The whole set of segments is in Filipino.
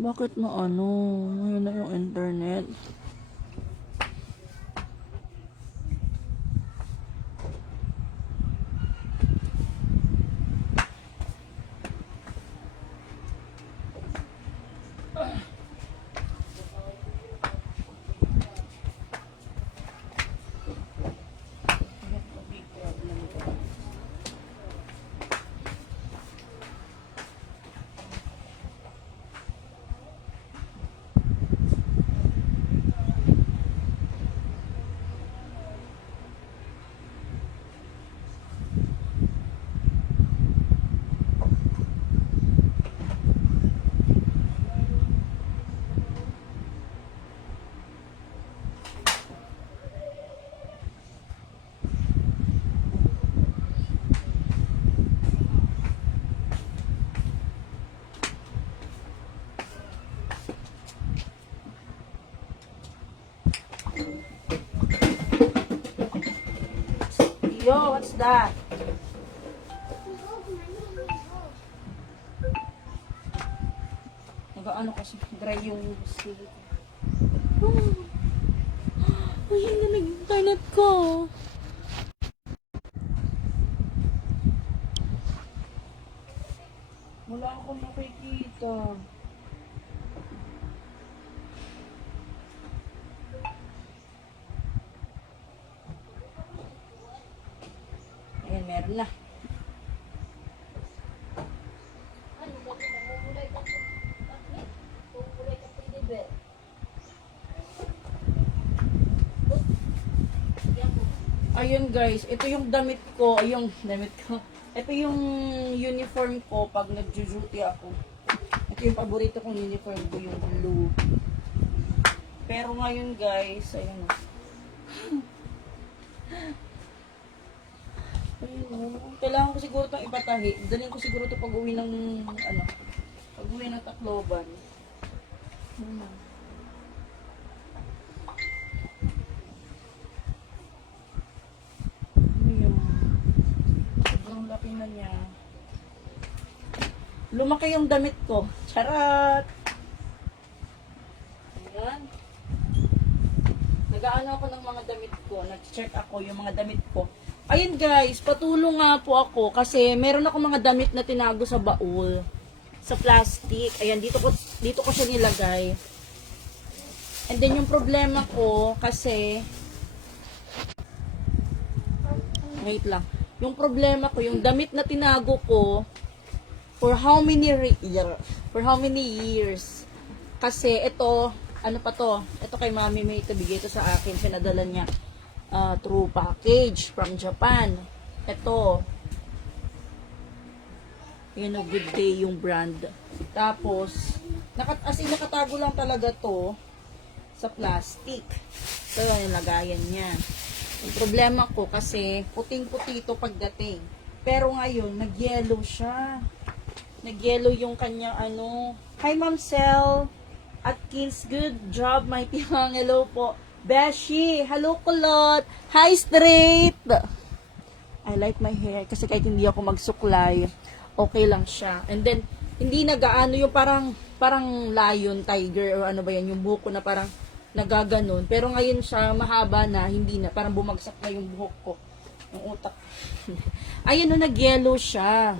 Bakit na ano? Ngayon na yung internet. Yo, what's that? Nag-ano kasi, dry yung skin. Oh, ayun na nag-internet ko. Wala akong nakikita. Ayan, meron na. Ayun guys, ito yung damit ko. Ito yung uniform ko pag nag-duty ako. Ito yung paborito kong uniform ko, yung blue. Pero ngayon guys, ayun. Kailangan ko siguro itong ipatahi. Dalhin ko siguro ito pag uwi ng, pag uwi ng Tacloban. Sobrang laki na niya. Lumaki yung damit ko. Charot! Ayan. Nag-aano ako ng mga damit ko. Nag-check ako yung mga damit ko. Ayun guys, patulong nga po ako kasi meron ako mga damit na tinago sa baul. Sa plastic. Ayan, dito ko siya nilagay. And then yung problema ko kasi wait lang. Yung problema ko, yung damit na tinago ko for how many years. Kasi ito, ano pa to? Ito kay Mami may ibigay ito sa akin. Pinadala niya through package from Japan. Ito. Yun o, Good Day yung brand. Tapos, nakatago lang talaga to sa plastic. So, yun yung lagayan niya. Yung problema ko kasi puting-puti ito pagdating. Pero ngayon, nag-yellow siya. Nag-yellow yung kanya Hi Ma'am Sel Atkins, good job my tiyang. Hello po. Beshi, hello kulot. Hi straight. I like my hair kasi kahit hindi ako magsuklay, okay lang siya. And then, hindi nagaano yung parang lion, tiger, or ano ba yan, yung buhok ko na parang nagaganon. Pero ngayon siya, mahaba na, hindi na. Parang bumagsak na yung buhok ko. Yung utak. Ayun, nag-yellow siya.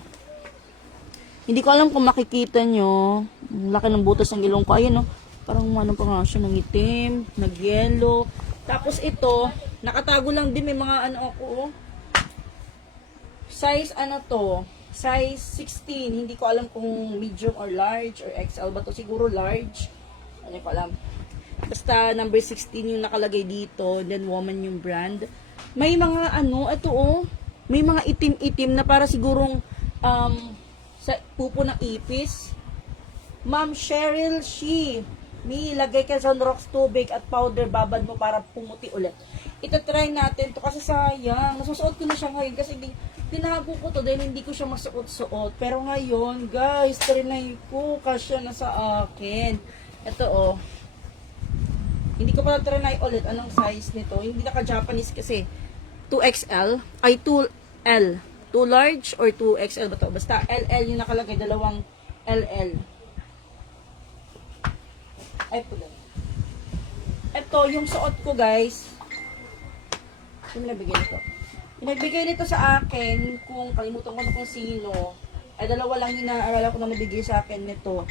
Hindi ko alam kung makikita nyo. Laki ng butas ng ilong ko. Ayun, parang ano pa nga siya, ng itim, nag-yellow. Tapos ito, nakatago lang din. May mga ako, Size, size 16. Hindi ko alam kung medium or large or XL ba to. Siguro large. Ano ko alam. Basta number 16 yung nakalagay dito. Then woman yung brand. May mga may mga itim-itim na para sigurong sa pupo ng ipis. Ma'am Cheryl Shi, lagay ka sa rocks tubig at powder, babad mo para pumuti ulit. Ito-try natin to kasi sayang. Nasusuot ko na siya ngayon kasi tinago ko to dahil hindi ko siya masuot-suot. Pero ngayon, guys, trinay ko kasya na sa akin. Ito Hindi ko pa trinay ulit anong size nito. Hindi naka-Japanese kasi 2XL ay 2L. 2 large or 2XL ba to? Basta LL yung nakalagay, dalawang LL. Ay, pula. Ito, yung suot ko, guys. Sino nagbigay nito? Yung nagbigay nito sa akin, kung kalimutan ko na kung sino, ay dalawa lang yung naaalala ko na nabigay sa akin nito.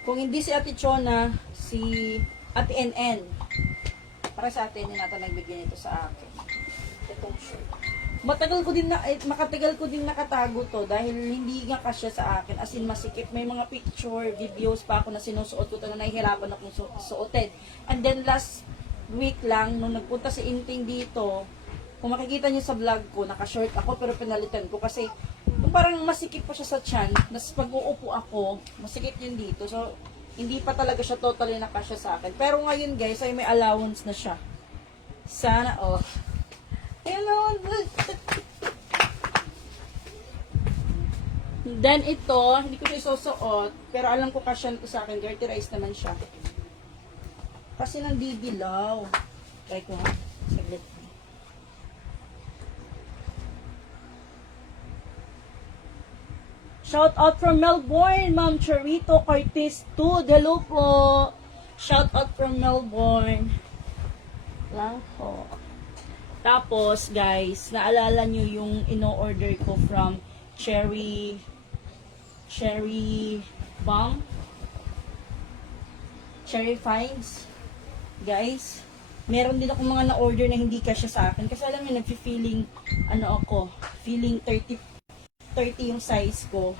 Kung hindi si Ate Chona, si Ate NN. Para sa atin, yun natin nagbigay nito sa akin. Itong shirt. Makatagal ko din nakatago to dahil hindi nga kasya sa akin. As in, masikip. May mga picture, videos pa ako na sinusuot ko to na nahihirapan akong suotin. And then last week lang, nung nagpunta si Inting dito, kung makikita niyo sa vlog ko, naka-short ako pero pinalitan ko kasi yung parang masikip pa siya sa tiyan. Tapos pag uupo ako, masikip yun dito. So, hindi pa talaga siya totally nakasya sa akin. Pero ngayon guys, ay may allowance na siya. Sana, oh. Hello. Then ito, hindi ko siya isusuot, pero alam ko kasya nito sa akin. Dirty rice naman siya. Kasi nandidilaw. Try ko ha. Saglit. Shout out from Melbourne, Ma'am Charito Cortez 2. Hello po. Shout out from Melbourne. Lang po. Tapos, guys, naalala nyo yung ino-order ko from Cherry Bomb? Cherry Finds? Guys, meron din ako mga na-order na hindi kasya sa akin. Kasi alam nyo, nag-feeling, feeling 30 yung size ko.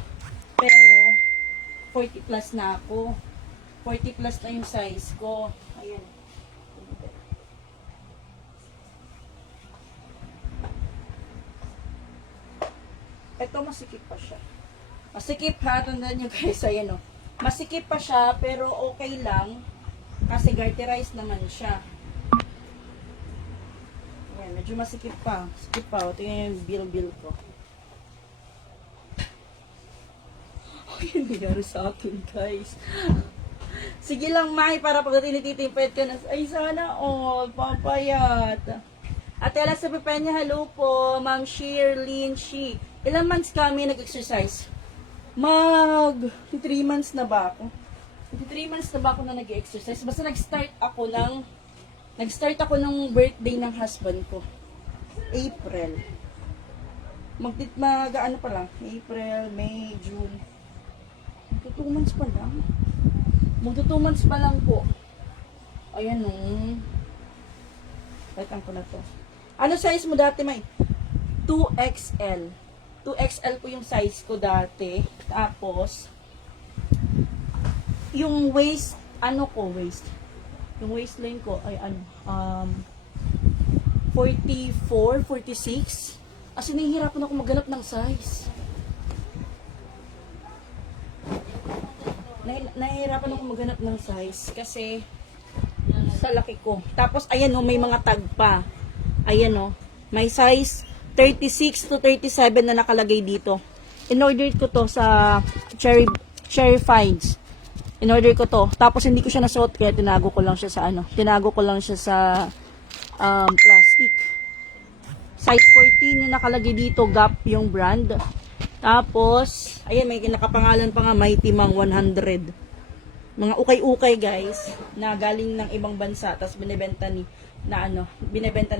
Pero, 40 plus na ako. 40 plus na yung size ko. Ayan. Ito, masikip pa siya. Masikip ha, tandaan nyo guys, ayan o. Masikip pa siya, pero okay lang. Kasi garterized naman siya. Ayan, medyo masikip pa. Sikip pa, o. Tingnan yung bill ko. Ay, nangyari sa akin, guys. Sige lang, Mai, para pag tinititimpet ka na. Ay, sana all, papayat. Ate Ella sa Pepenya, hello po. Ma'am Shirlene Shi. Ilang months kami nag-exercise? 3 months na ba ako? 3 months na ba ako na nag-exercise? Basta nag-start ako ng birthday ng husband ko. April. Mag-ano pa lang? April, May, June. 2 months pa lang. 2 months pa lang po. Ayan o. Wait, ko na to. Ano size mo dati, May? 2XL. 2XL po yung size ko dati. Tapos, yung waist, yung waistline ko ay 44, 46. Kasi nahihirapan ako maghanap ng size. Nahihirapan ako maghanap ng size kasi sa laki ko. Tapos, ayan o, may mga tag pa. Ayan o, may size 36 to 37 na nakalagay dito. In-order ko to sa Cherry Finds. In-order ko to. Tapos hindi ko siya nasuot kaya tinago ko lang siya sa plastic. Size 14 yung nakalagay dito, Gap yung brand. Tapos, ayan, may nakapangalan pa nga, Mighty Mang 100. Mga ukay-ukay guys, na galing ng ibang bansa, tapos binebenta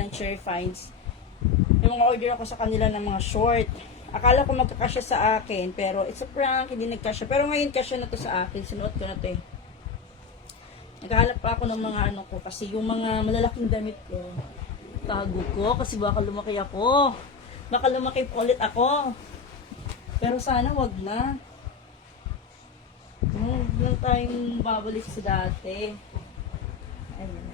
ng Cherry Finds. Yung mga order ako sa kanila ng mga short. Akala ko magkakasya sa akin, pero it's a prank, hindi nagkasya. Pero ngayon kasya na to sa akin, sinuot ko na to eh. Naghahanap pa ako ng mga ko, kasi yung mga malalaking damit ko, tago ko, kasi baka lumaki ako. Baka lumaki ulit ako. Pero sana wag na. Huwag lang tayong babalik sa dati. Ayun.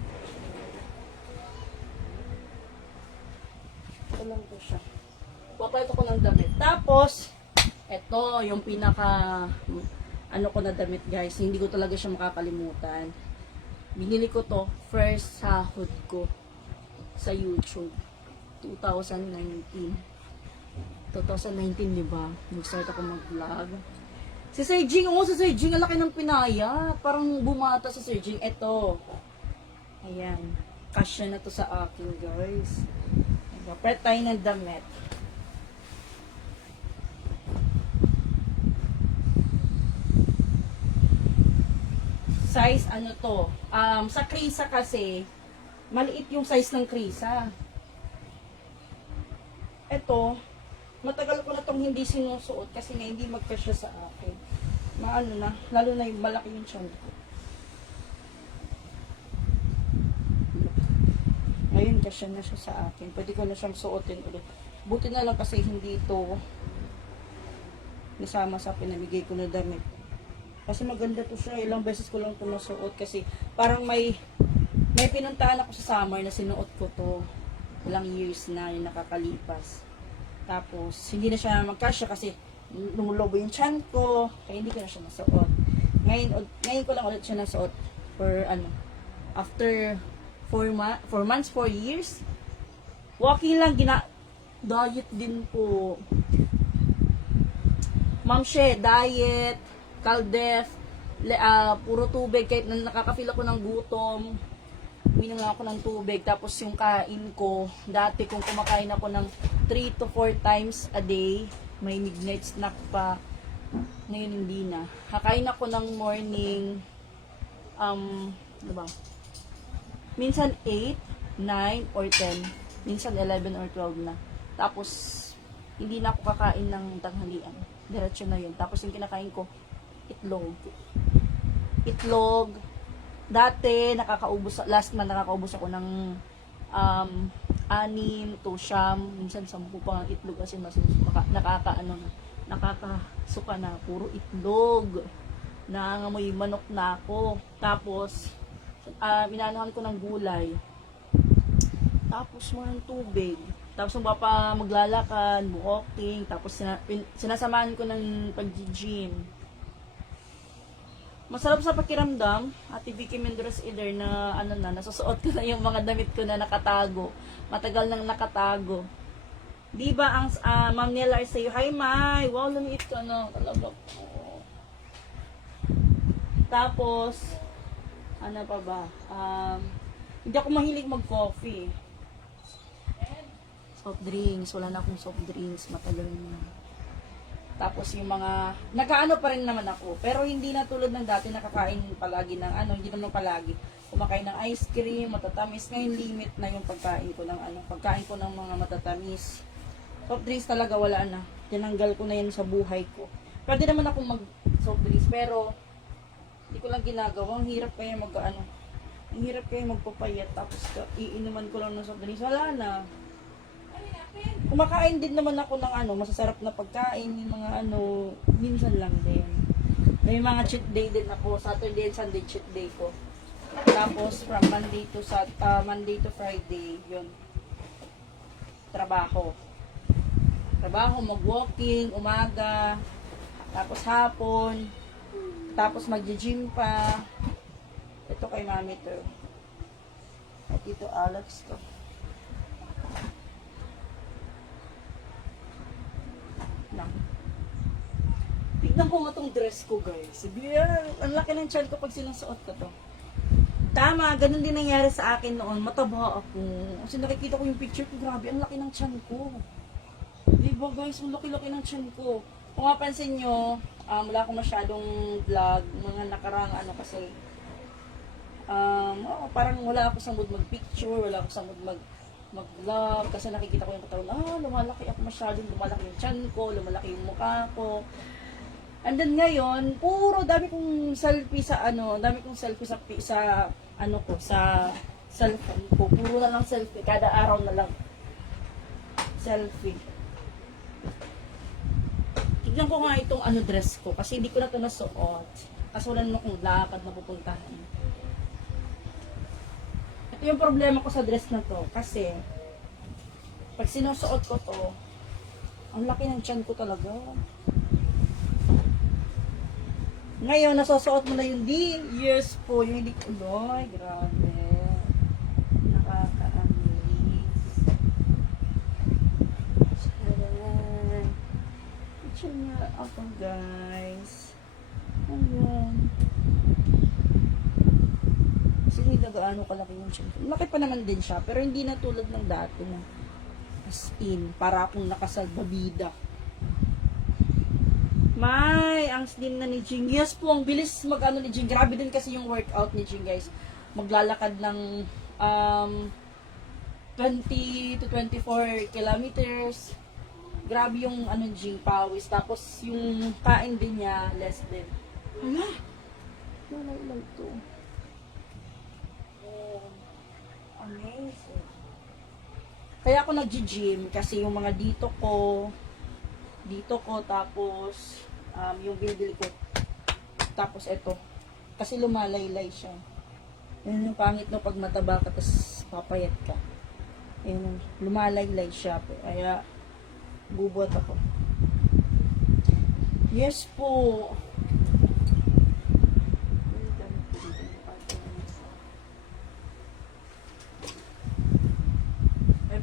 Ito lang po siya. Papalit ko ng damit. Tapos, ito yung pinaka ko na damit guys. Hindi ko talaga siya makakalimutan. Binili ko to first sahod ko sa YouTube. 2019, di ba? Nag-start ako mag-vlog. Si Sir Jing, si Sir Jing, ang laki ng pinaya. Parang bumata sa Sir Jing. Ito. Ayan. Kasya na to sa akin, guys. Papalit tayo ng damit. Size, ano to? Sa krisa kasi, maliit yung size ng krisa. Ito, matagal ko na tong hindi sinusuot kasi nga hindi magkasya sa akin. Maano na, lalo na yung malaki yung tiyan ko. Ngayon kasya na siya sa akin. Pwede ko na siyang suotin ulit. Buti na lang kasi hindi ito nasama sa pinamigay ko na damit. Kasi maganda to siya. Ilang beses ko lang ito nasuot kasi parang may pinuntahan ako sa summer na sinuot ko to. Ilang years na yung nakakalipas. Tapos, hindi na siya magkasya kasi lumulobo yung tiyan ko. Kaya hindi ko na siya nasuot. Ngayon ko lang ulit siya nasuot for after 4 months, 4 years. Walking lang, diet din po. Ma'am She, diet, Caldef, puro tubig, kahit nakaka-feel ako ng gutom, uminom lang ako ng tubig. Tapos yung kain ko, dati kung kumakain ako ng 3 to 4 times a day, may midnight snack pa, ngayon hindi na. Kakain ako ng morning, ano ba? Minsan 8, 9, or 10. Minsan 11 or 12 na. Tapos, hindi na ako kakain ng tanghalian. Diretso na yun. Tapos yung kinakain ko, itlog. Itlog. Dati, last month, nakakaubos ako ng 6 to 9, minsan 10 pa ang itlog kasi nakakasuka na. Puro itlog. Nangangamoy manok na ako. Tapos, minanuhan ko ng gulay. Tapos mo ng tubig. Tapos yung maglalakad, walking. Tapos sinasamahan ko ng pag-gym. Masarap sa pakiramdam. Ate Vicky Mendoza Eder na nasusuot ko na yung mga damit ko na nakatago. Matagal nang nakatago. Diba ang Ma'am Nela ay sa'yo, hi Mai! Wow, lumiit ka na. Talaga po. Tapos, ano pa ba? Hindi ako mahilig mag-coffee. Soft drinks. Wala na akong soft drinks. Matagal na. Tapos yung mga, nakaano pa rin naman ako. Pero hindi na tulad ng dati nakakain palagi ng hindi naman palagi. Kumakain ng ice cream, matatamis. Ngayon limit na yung pagkain ko ng mga matatamis. Soft drinks talaga wala na. Tinanggal ko na yan sa buhay ko. Pwede naman ako mag soft drinks pero hindi ko lang ginagawa. Ang hirap kaya ang hirap kaya magpapayat tapos iinuman ko lang ng soft drinks. Wala na. Kumakain din naman ako ng masasarap na pagkain, yung mga minsan lang din. May mga cheat day din ako, Saturday and Sunday cheat day ko. Tapos from Monday to Friday, yun. Trabaho, mag-walking, umaga, tapos hapon, tapos mag-gym pa. Ito kay mami to. At ito Alex to. Tignan ko nga tong dress ko, guys. Ang laki ng tiyan ko pag sinusuot ko to. Tama, ganun din nangyari sa akin noon. Mataba ako. Kasi nakikita ko yung picture ko, grabe, ang laki ng tiyan ko. Diba, guys, ang laki-laki ng tiyan ko. Kung mapansin nyo, wala akong masyadong vlog, mga nakarang kasi, parang wala ako sa mood mag-picture, wala ako sa mood mag-vlog, kasi nakikita ko yung katawan, lumalaki ako masyadong, lumalaki yung tiyan ko, lumalaki yung mukha ko. And then ngayon, puro dami kong selfie sa sa cellphone ko. Puro na lang selfie, kada araw na lang selfie. Tignan ko nga itong dress ko kasi hindi ko na ito nasuot. Kasi wala naman akong lakad na pupuntahan. Ito yung problema ko sa dress na to kasi pag sinusuot ko to, ang laki ng tiyan ko talaga. Ngayon, nasusuot mo na yung years po, yung hindi ko, grabe. Nakaka-amaze. Charan. Picture niya ako, guys. Ayan. Kasi hindi na gaano kalaki yung tiyan ko. Laki pa naman din siya, pero hindi na tulad ng dati na as in, para akong nakasalbabida. May, ang slim na ni Jing. Yes po, ang bilis mag-ano ni Jing. Grabe din kasi yung workout ni Jing, guys. Maglalakad ng 20 to 24 kilometers. Grabe yung ano Jing, pawis. Tapos yung kain din niya, less din. Hala! Lalay to. Oh, amazing. Kaya ako nag-gym kasi yung mga dito ko, tapos yung binibili ko, tapos ito. Kasi lumalaylay siya. Yun yung pangit no pag mataba ka, tapos papayat ka. Yun, lumalaylay siya. Kaya, bubuhat ako. Yes po.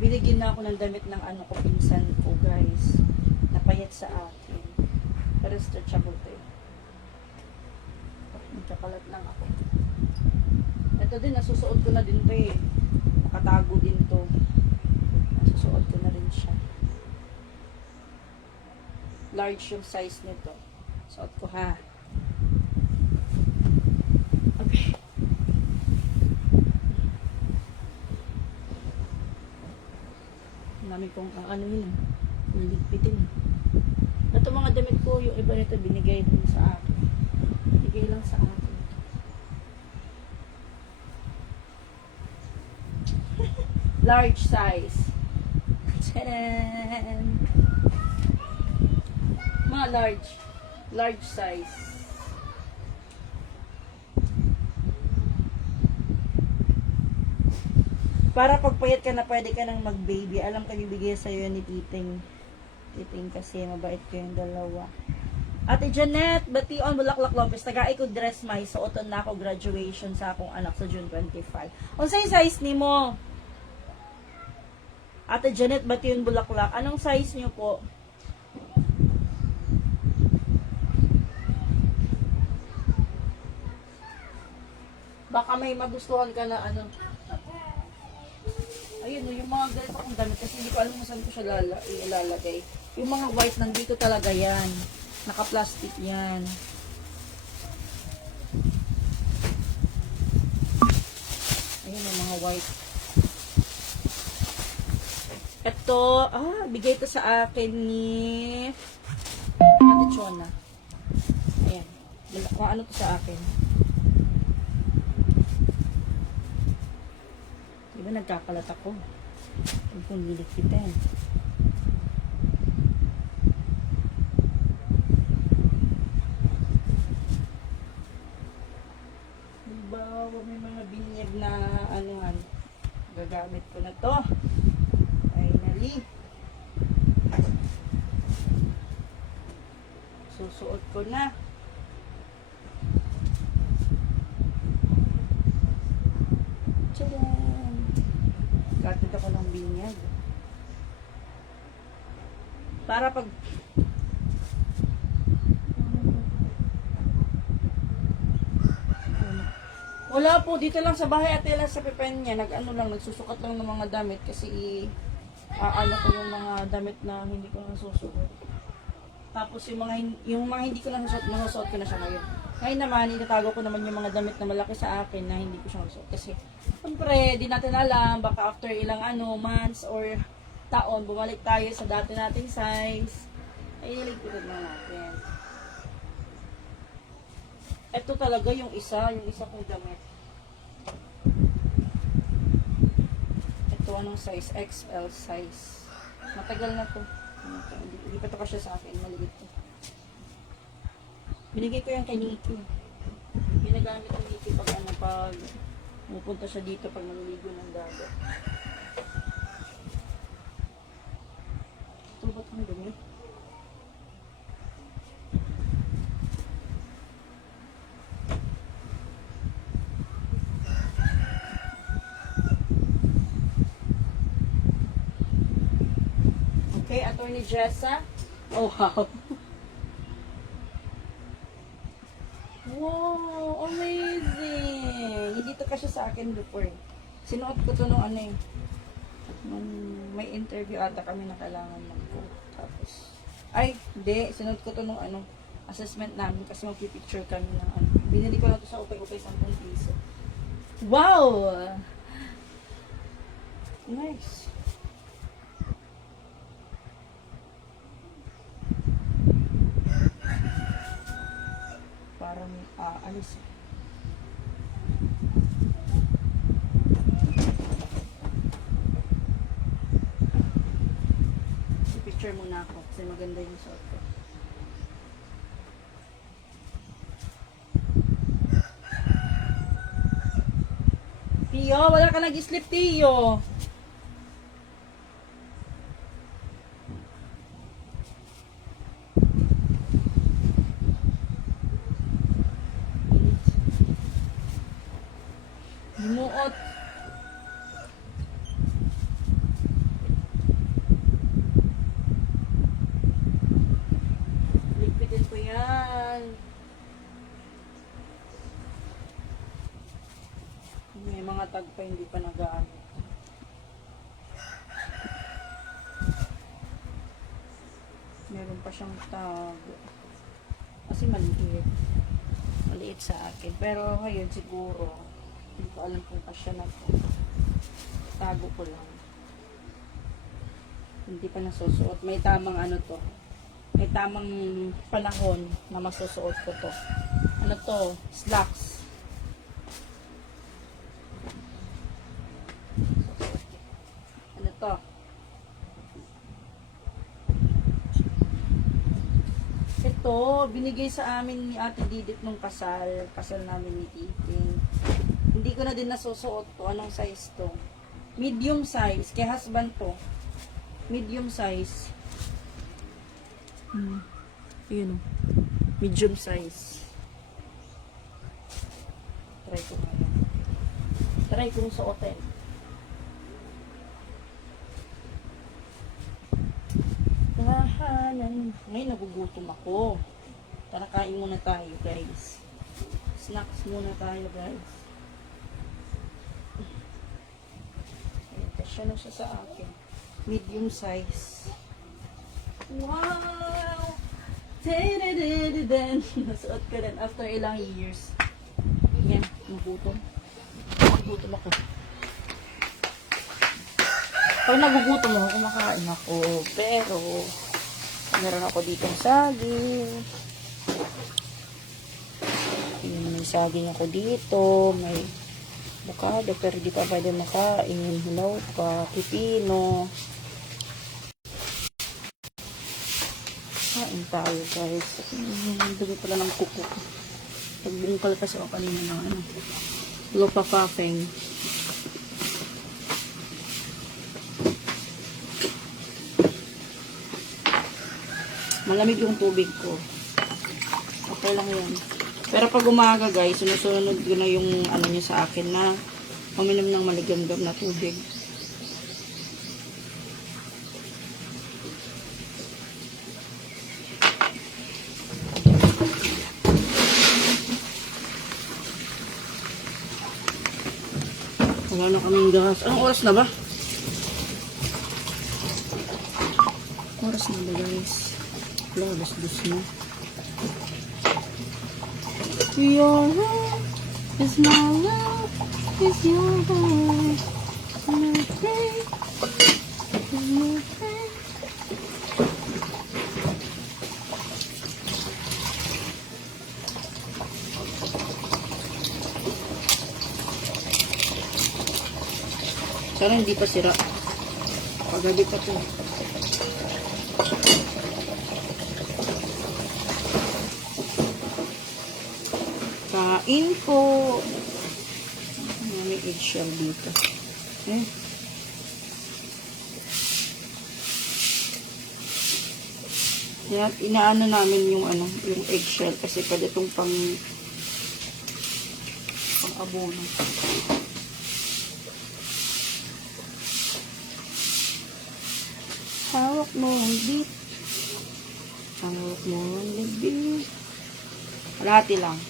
Binigyan na ako ng damit ng ano ko, pinsan ko, guys. Napayat sa akin. Pero stretchable to eh. Nagkakalat lang ako. Ito din, nasusuot ko na din to eh. Nakatago din to. Nasusuot ko na rin siya. Large yung size nito. Suot ko ha. Okay. Namin kong ano yun eh. Niligpitin eh. Ito mga damit ko, yung iba nito binigay din sa akin. Binigay lang sa akin. Large size. Tadaan! Mga large size. Para pagpayat ka na, pwede ka nang mag-baby. Alam ka, bibigay sa'yo yan ni Titing. Titing kasi, mabait ko yung dalawa. Ate Janet, Bation, Bulaklak Lopez, taga ko dress may suoton na ako graduation sa akong anak sa June 25. Unsay size ni mo? Ate Janet, Bation, Bulaklak, anong size niyo po? Baka may magustuhan ka na ano. Ayun, yung mga ganito kong damit kasi hindi ko alam kung saan ko siya ilalagay. Yung mga white, nandito talaga yan. Naka-plastic yan. Ayun, yung mga white. Ito, bigay ito sa akin ni Ate Chona. Ayan. Ano to sa akin? Diba nagkakalat ako? Huwag kong lilikpitin. Diba, may mga binyag na anuhan. Gagamit ko na to. Finally. Susuot ko na. Tadaan! Gatid ako ng binyag. Para pag wala po, dito lang sa bahay at lang sa Pepenya, nagsusukat lang ng mga damit kasi ano ko yung mga damit na hindi ko nasusuot. Tapos yung mga hindi ko nasusuot, masusuot ko na siya ngayon. Ngayon naman, itatago ko naman yung mga damit na malaki sa akin na hindi ko siya masusuot. Kasi, siyempre, di natin alam, baka after ilang months or taon, bumalik tayo sa dati nating size. Ay, niligpitin na natin. Ito talaga yung isa kong damit. Ito anong size? XL size. Matagal na to. Hindi pa to kasya sa akin. Maliit to. Binigay ko yan kay Nikki. Ginagamit ni Nikki pag pupunta siya dito pag naliligo ng dagat. Ito ba't ang dumi? Okay, Attorney Jessa. Oh, wow. Wow, amazing! Hindi to kasi sa akin before. Sinuot ko to nung nung may interview ata kami na kailangan mag-go. Tapos, ay, hindi. Sinuot ko to nung assessment namin kasi magpipicture kami ng ano. Binili ko lang ito sa upay-upay 10 piso. Wow! Nice. Parang alis. Picture muna ako kasi maganda yung suot ko. Tio, wala ka nag-sleep, Tio. Himuot. Ligpitin ko yan. May mga tag pa hindi pa nag-aano. Meron pa siyang tag. Kasi maliit. Maliit sa akin. Pero ngayon siguro, hindi ko alam kung pasya na to. Tago ko lang. Hindi pa nasusuot. May tamang ano to. May tamang panahon na masusuot ko to. Ano to? Slacks. Ano to? Ito, binigay sa amin ni Ate Didit nung kasal. Kasal namin ni Titing. Hindi ko na din nasusuot to. Anong size to? Medium size. Kay husband to. Medium size. Ayun o. Medium size. Try ko ngayon. Try kong suotin. Ngayon nagugutom ako. Tara kain muna tayo guys. Snacks muna tayo guys. Ayan, kasya na siya sa akin. Medium size. Wow! Nasuot ko rin after ilang years. Ayan, nagugutom. Nagugutom ako. Pag nagugutom ako, kumakain ako. Pero, meron ako ditong saging. May saging ako dito. May avocado, pero di pa pwede makain. Hilaw pa, pipino. Kain tayo guys. Ang dumi pala ng kuko. Pagbungkal kasi ako kanina ng ano. Lupa puffing. Malamig yung tubig ko. Okay lang yun. Pero pag umaga guys, sinusunod ko na yung ano niya sa akin na uminom ng maligamgam na tubig. Wala na kaming gas. Anong oras na ba? Oras na ba guys? Wala, alas-dos na. Your love is my love, is your love. My friend is my friend. Sana hindi pa sira. Pagabi pa to. Kain po. May eggshell dito. Eh. Kaya inaano namin yung ano, yung eggshell kasi pwede itong pang-abono. Hawak mo ang beat. Hawak mo ang beat. Kalahati lang.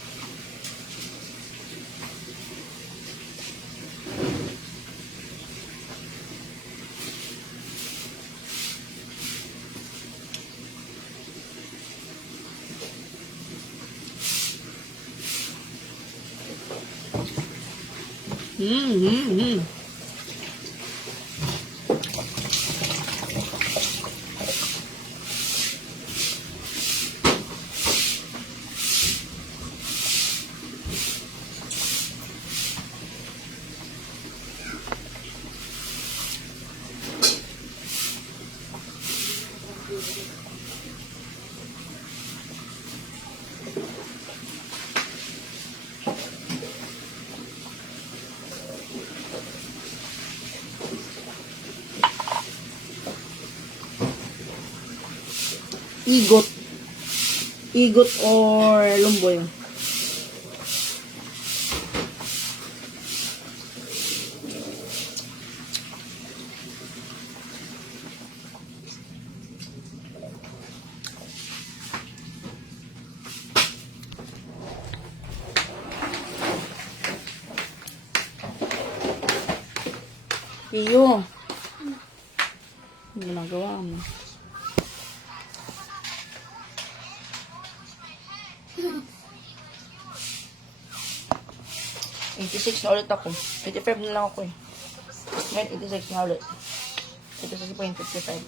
Igot. Igot or lumboy. Iyo. Ano ginagawa mo? $86 na ulit ako. 85 na lang ako eh. Ngayon, 86 na ulit. 86.55.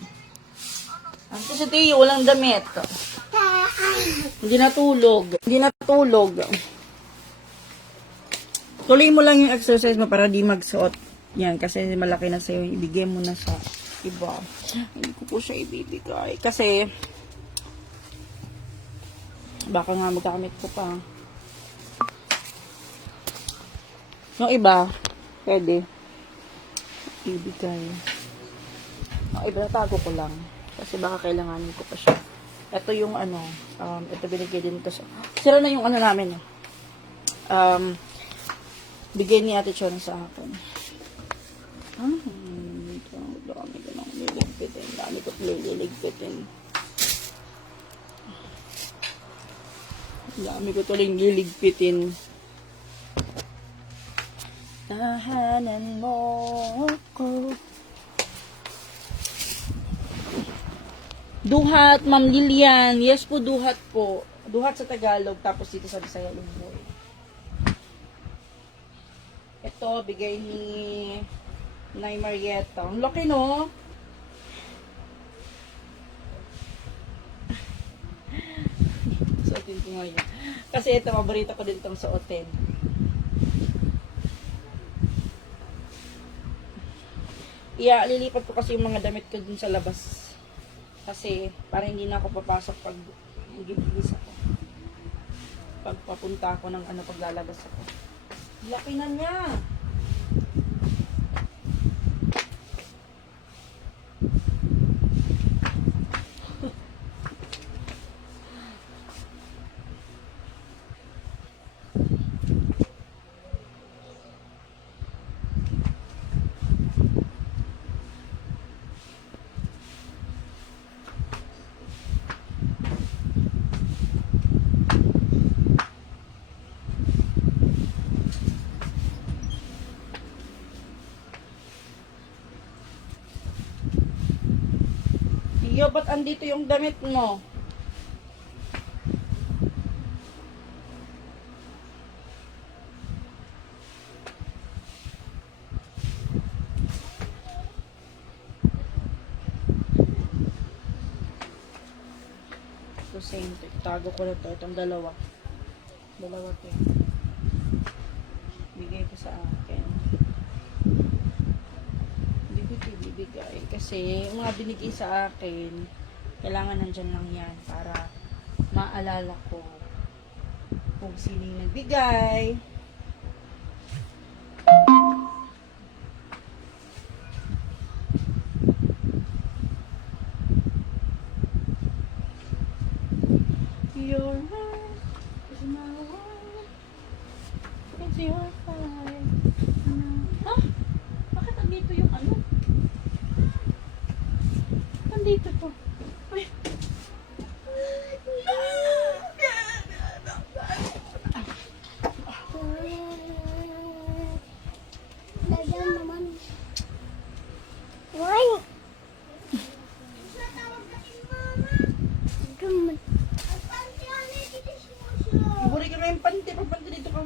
Ang sa Tiyo, walang damit. Hindi natulog. Hindi natulog. Tuloy mo lang yung exercise mo para di magsuot. Yan, kasi malaki na sa'yo. Ibigay mo na sa iba. Hindi ko po siya ibibigay. Kasi, baka nga magkakamit ko pa. Yung iba, pwede. Ibigay. Yung iba, natago ko lang. Kasi baka kailanganin ko pa siya. Ito yung ano, ito binigay din ito sa, sira na yung ano namin. Bigay ni Ate Chona sa akin. Dami ko nang liligpitin. Dami ko liligpitin. Dami ko tuloy liligpitin. Tahanan mo ko. Duhat, Ma'am Lilian. Yes po, duhat po. Duhat sa Tagalog, tapos dito sa Bisaya, lumboy. Ito, bigay ni Nay Marietta. Ang laki, no? Suotin ko ngayon. Kasi ito, paborito ko din itong suotin. Lilipat ko kasi yung mga damit ko dun sa labas. Kasi, para hindi na ako papasok pag nagibigis ako. Pag papunta ako ng paglalabas ako. Laki na niya! Yo, ba't andito yung damit mo? Ito same. Tago ko na ito. Itong dalawa. Dalawa ito. Bigay ko sa akin. Bibigay. Kasi, yung mga binigay sa akin, kailangan nandyan lang yan para maalala ko kung sino yung nagbigay. Your heart is my heart. It's your heart. Ha? Bakit andito yung ano? Dito po. Ay. Dagan naman. Why? Iburi ka na yung panty. Pagpanty dito ka.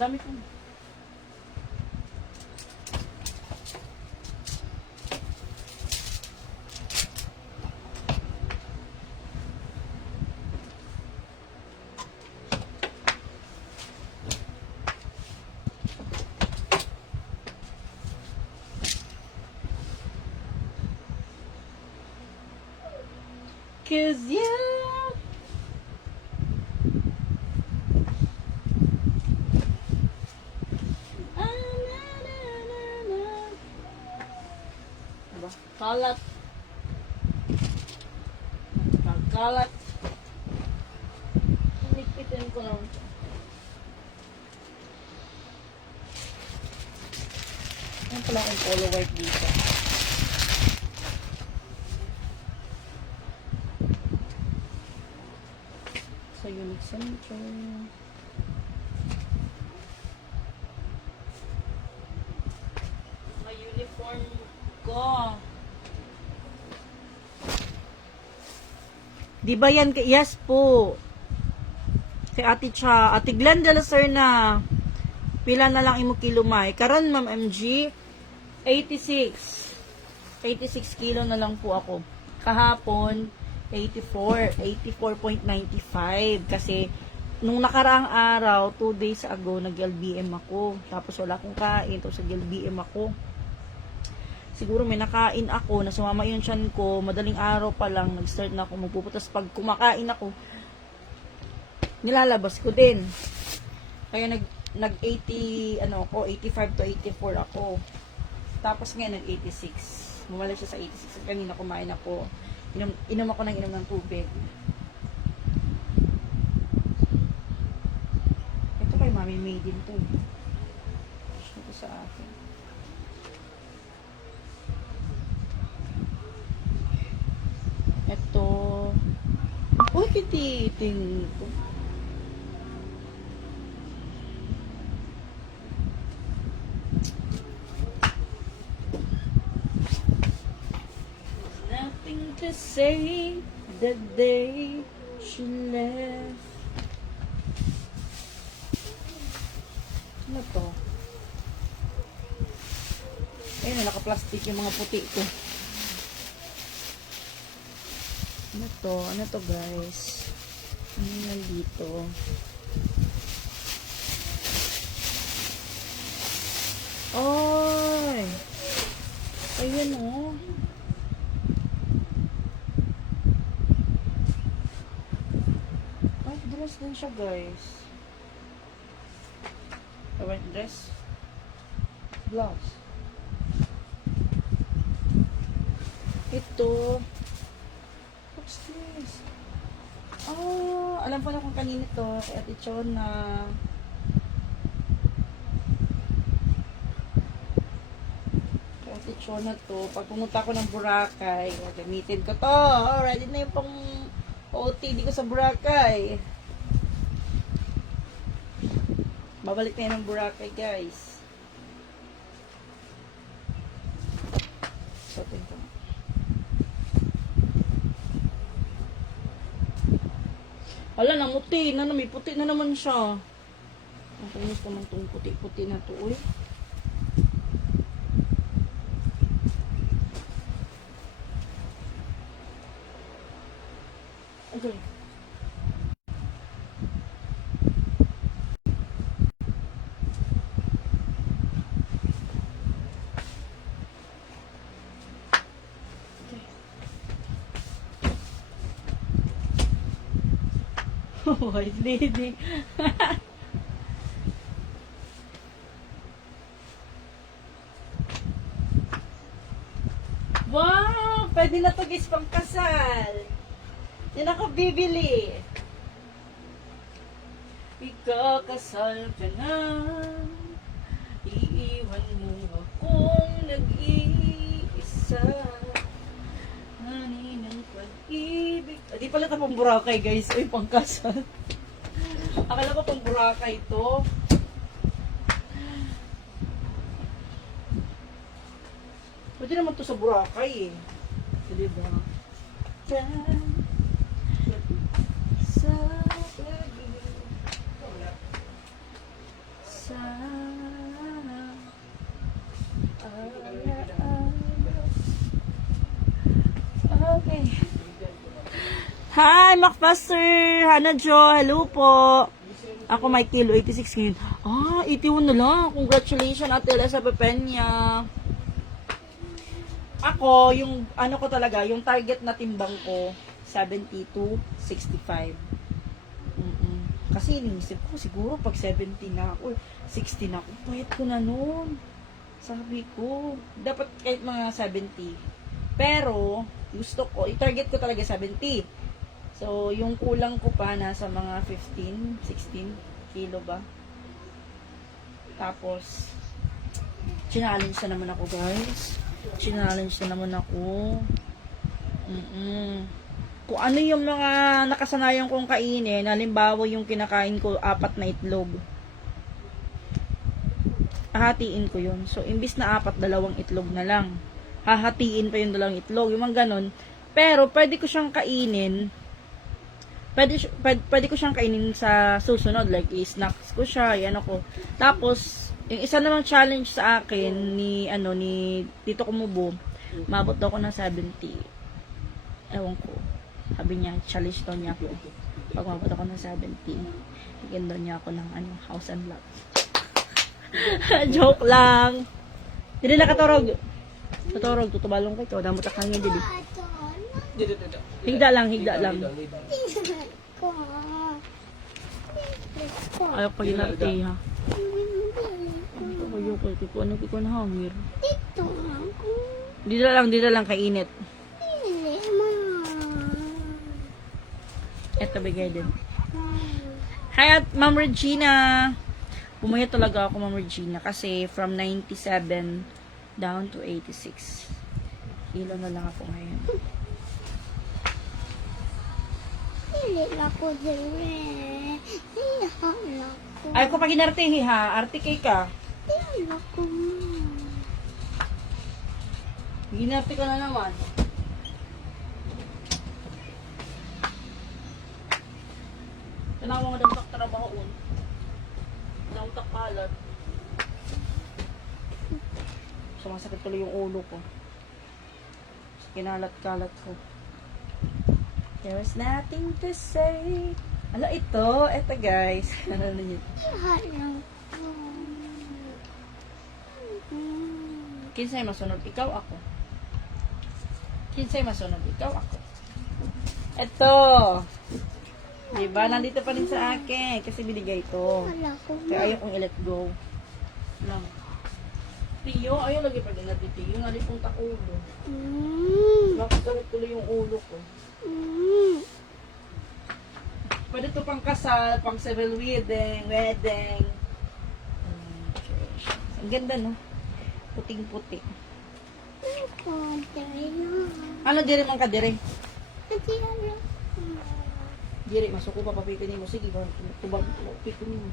Dami ko. Cause yeah. Diba? Kalat. Kalat. Nigpitin ko lang ito. Yan pala akong polo white dito. Sa Unique Center. Mga uniform ko. Di ba yan? Yes po. Kay Ate Glenda Lacer na pila na lang imo kilomay. Karon Ma'am MG, 86. 86 kilo na lang po ako. Kahapon, 84.95 kasi nung nakaraang araw 2 days ago nag-LBM ako, tapos wala akong kain, tapos nag-LBM ako, siguro may nakain ako na sumama yung tiyan ko, madaling araw pa lang nag-start na ako magpuputas, pag kumakain ako nilalabas ko din, kaya nag 80 ano ako, 85 to 84 ako, tapos ngayon nag 86, bumalik siya sa 86, kanina kumain ako. Inom ako ng tubig. Ito kay Mami made din to. Ito sa akin. Ito. Uy, kititing ito. Nothing to say the day she left. Ano to? Ayun, naka-plastic yung mga puti ko. Ano to? Ano to, guys? Ano yan dito? Oy! Ayun, oh. Dress din siya, guys. White dress. Blouse. Ito. What's this? Oh, alam ko na kung kanino to. Kay Ate Chona. Kay Ate Chona to. Pag pumunta ko ng Boracay, gamitin ko to. Oh, ready na yung pang OTD ko sa Boracay. Babalik na yan ng Boracay, guys. So, ito. Hala, namuti na, may puti na naman siya. Ang kumis naman itong puti-puti na ito, uy. Okay. White lady. Wow! Pwede na to, guys, pang kasal. Yan ako bibili. Ikakasal ka na. Iiwan mo akong nag-iisa. Hani ng pag-ibig. Di pala ito pang Boracay, guys. Uy, pang kasal. Akala ko pang Boracay to. Pwede naman to sa Boracay eh. Diba? Sa pag-ibig. Sa Hi, Macfaster! Hana Jo, hello po! Ako may kilo, 86 ngayon. 81 na lang. Congratulations, Ate Elsa Pepenya. Ako, yung ano ko talaga, yung target na timbang ko, 70 to 65. Kasi iniisip ko, siguro pag 70 na ako, 60 na ako, pwede ko na nun. Sabi ko, dapat kahit mga 70. Pero, gusto ko, i-target ko talaga 70. So, yung kulang ko pa, nasa mga 15, 16 kilo ba? Tapos, challenge na naman ako, guys. Challenge na naman ako. Kung ano yung mga nakasanayan kong kainin, halimbawa yung kinakain ko, 4 na itlog. Hahatiin ko yun. So, imbis na 4, 2 itlog na lang. Hahatiin pa yung 2 itlog. Yung mga ganun. Pero, pwede ko siyang kainin. Pwede ko siyang kainin sa susunod. Like, i-snacks ko siya. Yan ako. Tapos, yung isa namang challenge sa akin ni Tito Kumubo, mabot daw ko ng 70. Ewan ko. Sabi niya, challenge daw niya ako. Pag mabot ako ng 70, bigyan daw niya ako ng house and lot. Joke lang. Hindi na katorog. Katorog, tutubalong ko ito. Damot akang nga dili. Higda lang. Ayaw pa ginarte ha. Ayaw ko. Ano ko na hangir. Dito ako. Dito lang kainit. Hindi, ma. Eto bigay din. Hi at Ma'am Regina. Pumayat talaga ako, Ma'am Regina, kasi from 97 down to 86 kilo na lang ako ngayon. Hindi ako dire. Hindi ako. Ay ko pag inarte ha, arte kay ka. Hindi ako. Ginarte ka na naman. Tanawa nga dapat trabahoon. Nautak kalat. Sumasakit tuloy yung ulo ko. Kinalat-kalat ko. There was nothing to say. Ala, ito guys. Ano na yun? Lahat lang ko. Kinsay masunod? Ikaw ako. Kinsay masunod? Ikaw ako. Ito. Diba? Nandito pa rin sa akin. Kasi binigay ito. Wala ko. Kaya ayaw kong i-let go. Lang. Tiyo, ayaw lagi pa din natin Tiyo. Nalip kong takulo. Bakit tuloy yung ulo ko? Pwede ito pang kasal, pang civil wedding. Ang ganda, no? Puting-puti. Ano dire mong kadire? Dire, masuko pa papipinin mo. Sige, tubag, papipinin mo.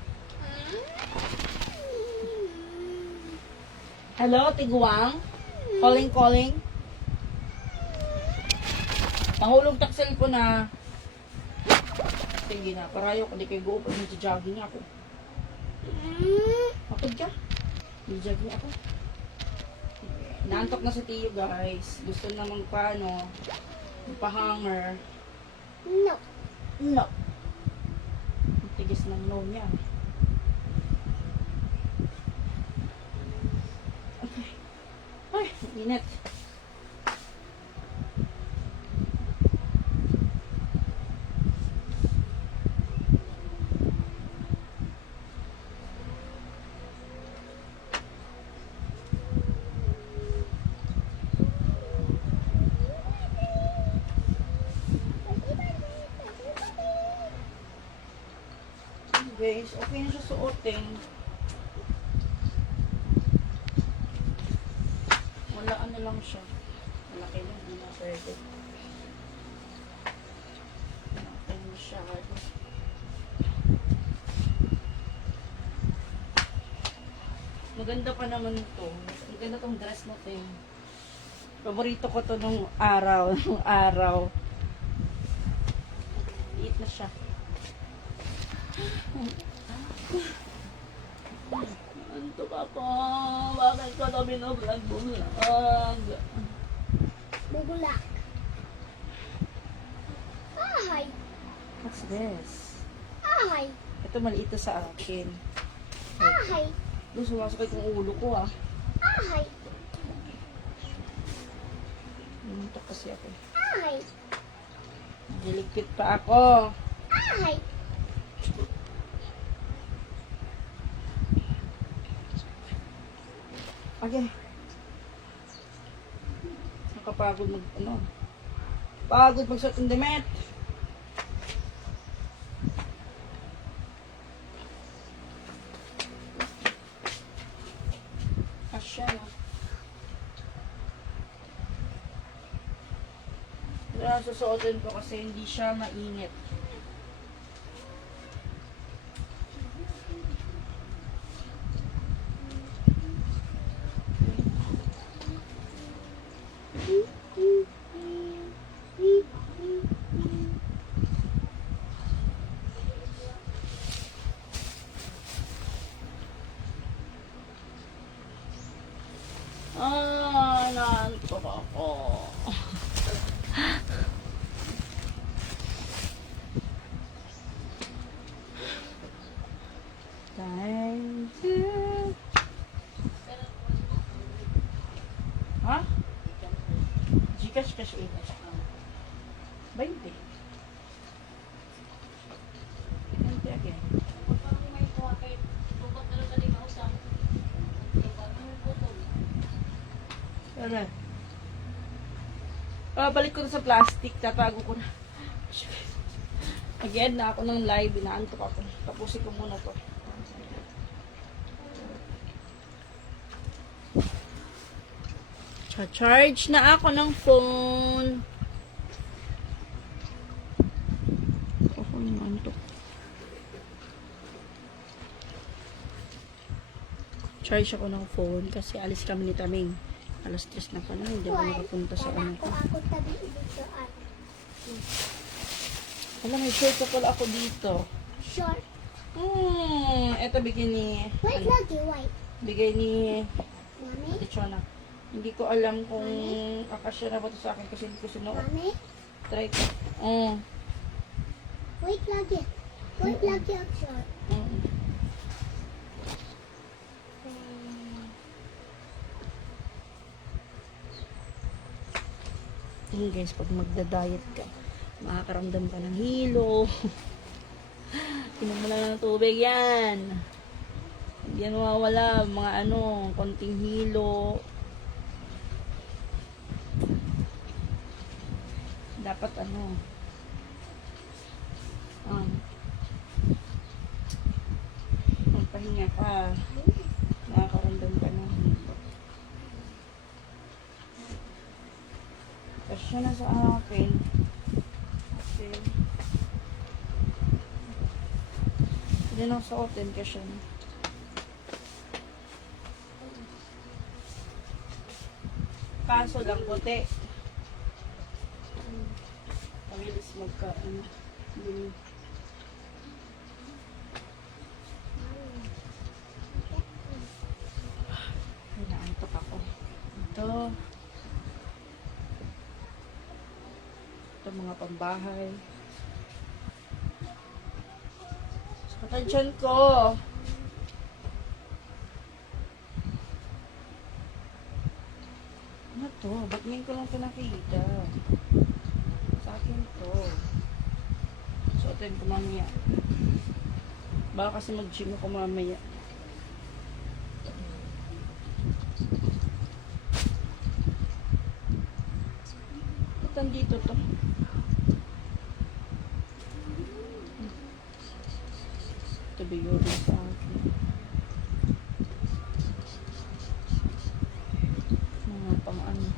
Hello, Tiguang? Calling. Nahulog tak cellphone na. Sige na, parayo ko di kayo go. Pag nag-jogging ako. Matod ka? Nag-jogging ako. Naantok na si Tiyo, guys. Gusto na magpaano. Magpa-hanger. No. No. Ang tigis ng no niya. Okay. Ay, init. Guys, okay na siya suotin. Wala ano lang siya. Malaki lang, hindi na pwede. Malaki masyado. Maganda pa naman to. Maganda tong dress natin. Paborito ko to nung araw. Liit na siya. Antok ako. Bakit ko ito binoblog? Bugulak. Ahay. What's this? Ahay. Ito maliit na sa akin. Ahay. Doon sumasakit yung ulo ko ah. Ahay. Ito kasi ako. Ahay. Dilikit pa ako. Ahay. Okay. Nakapagod pagod magsuot ng damit. Asya na. Kaya susuotin ko kasi hindi siya mainit. Naantok ako. Time to... Ha? Gcash cash 8. 20. 20 again. Ano? Balik ko na sa plastic. Tatago ko na. Again na ako ng live. Inaantok ako. Tapusin ko muna to. Charge na ako ng phone. Ako yung antok. Charge ako ng phone kasi alis kami ni Taming. Alas 3 na pala, hindi ako nakapunta sa ano ko. Ako tabi dito at Alam, may short ko pala ako dito. short. Eto bigay ni... White lagi, white. Bigay ni... Mami? Tichona. Hindi ko alam kung akasya na ba ito sa akin kasi hindi ko sinuot. Mami? Try ko. White lagi. White lagi ang short. Guys, pag magda-diet ka, makakaramdam ka ng hilo. Inom mo lang ng tubig yan. Hindi yan mawawala. Mga konting hilo. Dapat magpahinga ka. Nakakaramdam ka ng hilo. Kasya na sa akin. Okay. Hindi na sa otin kasya na. Kaso lang puti. Pabilis hindi. Ay, naantok ako. Ito mga pambahay. Sa atensyon ko. Ano to? Ba't ngayon ko lang ito nakita? Sa akin to. Suotin ko mamaya. Baka kasi mag-gym ako mamaya. Ba't dito to? Ito biyo rin sa akin. Mga pang ano.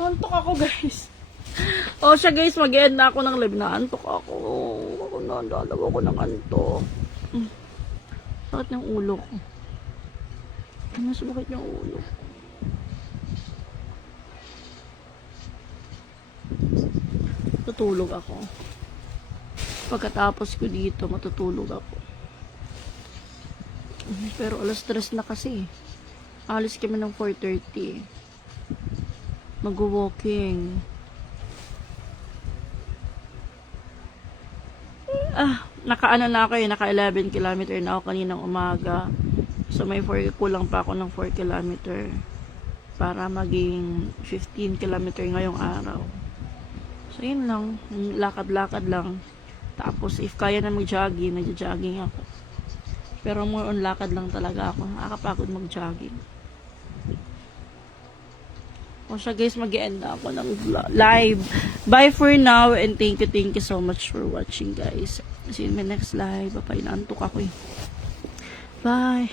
Antok ako, guys. O siya, guys, mag-end na ako ng live. Naantok ako. Ako na, dalawa ko ng antok. Sakit ng ulo ko. Mas bakit yung ulo? Tutulog ako. Pagkatapos ko dito, matutulog ako. Pero alas 3 na kasi. Alis kami ng 4:30. Mag-walking. Naka-ano na ako naka 11 kilometer na ako kaninang umaga. So may kulang pa ako ng 4 kilometer para maging 15 kilometer ngayong araw. So yun lang, lakad-lakad lang. Tapos if kaya na mag-jogging, nag-jogging ako. Pero more on lakad lang talaga ako. Nakakapagod mag-jogging. O siya guys, mag-end na ako ng live. Bye for now and thank you so much for watching guys. See you in my next live. Bye, naantok ako eh. Bye.